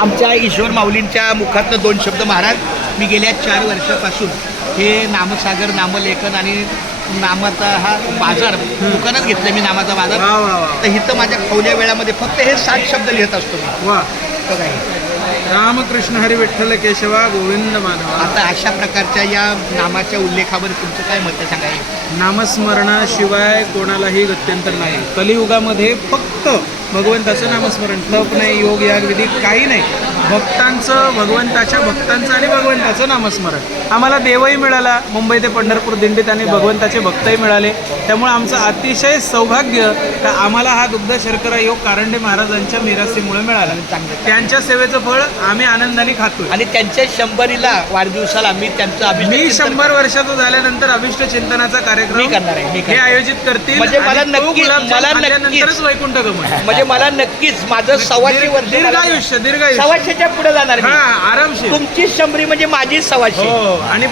आमच्या ईश्वर माऊलींच्या मुखातनं 2 शब्द महाराज. मी गेल्या 4 वर्षापासून हे नामसागर नामलेखन आणि नामाचा हा बाजार दुकानात घेतलं मी, नामाचा बाजार. वा वा वा तर इथं माझ्या खवल्या वेळामध्ये फक्त हे 7 शब्द लिहित असतो मी. वा. बघा हे. रामकृष्ण हरी विठ्ठल केशवा गोविंद माधवा. आता अशा प्रकारच्या या नामाच्या उल्लेखावर तुमचं काय मत आहे सांगा. नामस्मरणाशिवाय कोणालाही गत्यंतर नाही. कलियुगामध्ये फक्त भगवंताचं नामस्मरण, तप नाही, योग याग विधी काही नाही. भक्तांचं, भगवंताच्या भक्तांचं आणि भगवंताचं नामस्मरण. आम्हाला देवही मिळाला, मुंबई ते पंढरपूर दिंडीत, आणि भगवंताचे भक्तही मिळाले. त्यामुळे आमचं अतिशय सौभाग्य का आम्हाला हा दुग्ध शर्करा योग कारंडे महाराजांच्या मिरासीमुळे मिळाला. त्यांच्या सेवेचं फळ आम्ही आनंदाने खातो. आणि त्यांच्या 100रीला वाढदिवसाला मी त्यांचं मी अभिषेक 100 वर्षाचं झाल्यानंतर अभिष्ट चिंतनाचा कार्यक्रम मी करणार आहे. हे आयोजित करतील. म्हणजे मला आणि तो नक्कीच- गुलाबजाम मला खाल्ल्यानंतरच नक्कीच- वैकुंठ गमन. म्हणजे मला नक्कीच माझं 125 वर्ष, दीर्घायुष्य 125च्या पुढे जाणार मी. हा, आरामशीर. तुमची 100री म्हणजे माझी 125. हो. आणि